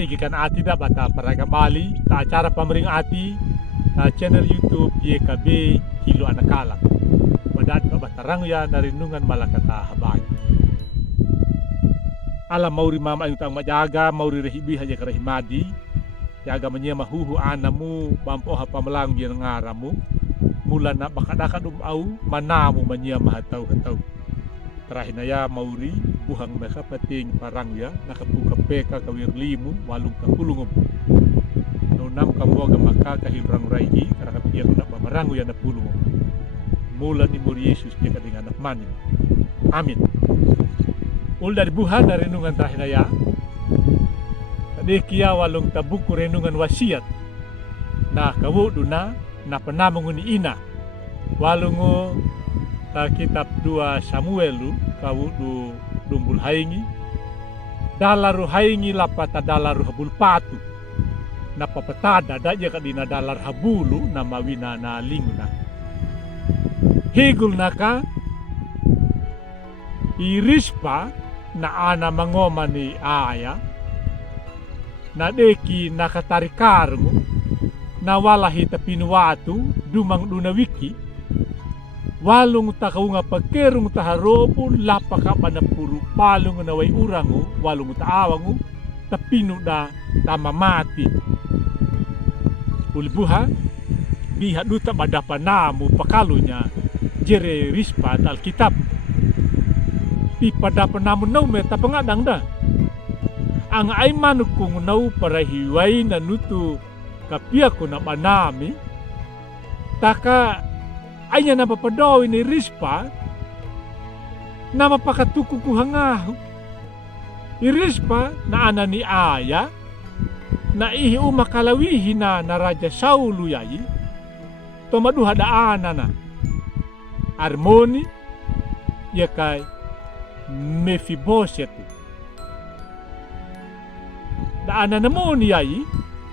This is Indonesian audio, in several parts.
igikan ati da bata paraga Bali ta acara pamering ati ta channel YouTube YKB Hilo Anakala badat batarang ya narinungan malakata habay alam mauri mama ayung tang majaga mauri rehibi haja karehimadi jaga manya mahuhu anamu bampo hapa melang biar ngaramu mula na bakadaka au manamu manya mahatau hatau terakhir ya mauri buhang naka pating parang ya nakapuka peka kawir limu walung kapulungum nonam kamuaga maka kahilrang raigi karena kapiak na pamarangu ya napulungum mula ni muri Yesus dia kading anak manim amin ul dari buhan dari renungan terakhir ya tadi kia walung tabuku renungan wasiat na kawuduna na penamunguni ina walungu ta kitab 2 Samuelu kawudu dumbul haingi dalaru haingi lapata dalaru habul patu na papatada daja kadina dalar habulu na mawina na linguna higul naka irispa na ana mangoma ni aya na deki nakatarikarmu na walahi tapinuatu dumang dunawiki walung takaunga pakerung taharobu lapaka panapuru palung na way urangu walung taawangu tapinu da tamamati ulbuha biha duta badapanamu pakalunya jere rispa alkitab ti padapanamu nau me tapangadang da ang ay manukung nau para hiway na nutu kapia ko na manami taka ay niya napapadaw ni rispa na mapakatuku ko hangaho irispa na ana ni aya na ihi umakalawihi na Raja Saulu yayi tomaduha daana na harmoni ya kay Mephibosheth daana namon yayi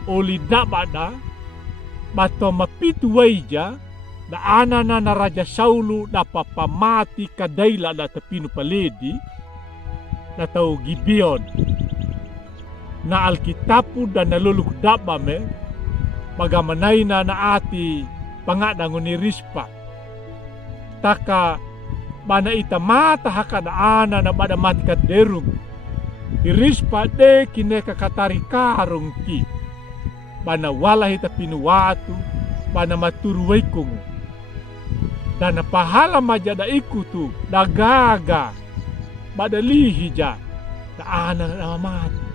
oli dabada bato mapitu waija daana na Raja Saulu napapamati kadaila na tapinu paledi na tau Gibeon na alkitapu dan naluluk dabame magamanay na ati pangadangon ni Rispa taka bana itamata hakadaana na bada mati kaderung irispa de kineka katarikarung ki bana walahi tapinuatu bana maturuway kungu dan pahala majada ikutu dagaga badalihi ja daana na mati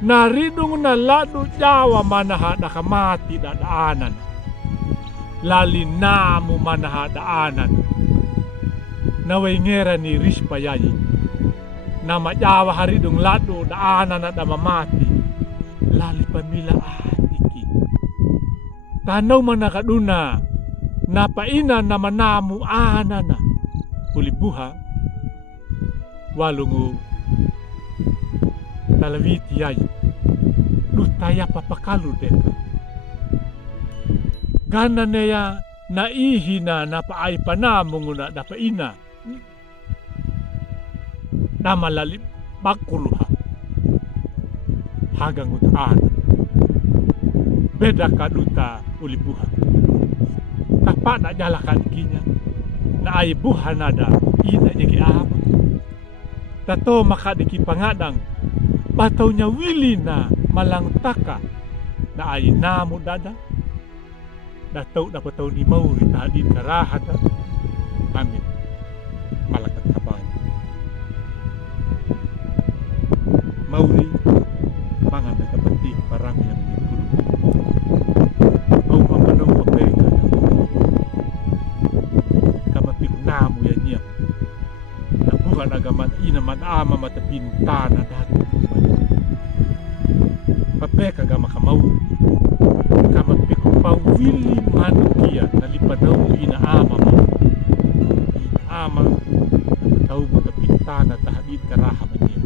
naridung na ladu jawa manaha nakamati da daanan lalinamu manaha daanan naway ngera ni Rispa yayi na majawa haridung ladu daanan na damamati lali pamila atiki tanaw manakaduna napaina na manamu anana ulibuha walungu talawiti yayi lutaya papakalu deka gana neya naihina napaay panamungu na napaina na malalim bakuluha hagang utaan beda kaduta ulibuha tapa na jalakan kinya na ay buha nada ina niya kiama tato makadiki pangadang bataw niya wili na malangtaka na ay namu dada dataw na pataw ni Mauri tahadin karahada amin malakat kabay Mauri mga nagkapatid parang yan itulog au mapanaw mapega kamapig namo yan niya nabuhan agaman inaman ama matapintana dati papeka gama kamaw kamapig pawili manukia nalipanaw inaama mo inaama napataw matapintana tahadid karahaman niya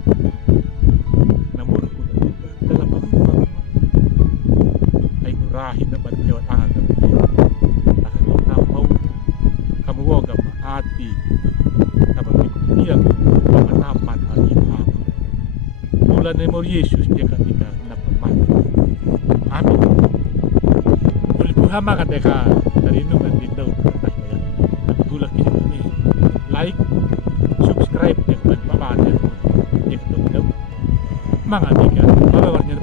rahin na badjawat agam nakakita mo kamuwagam ati kapagpipiyag pamanapan alipama mula ni Yesus dia ketika Amin. Boleh buha makan deka dari nungan di daun kertas ya. Tapi gula kini kami like, subscribe ya kan paman ya. Ya ketemu. Mangan deka. Bawa warnya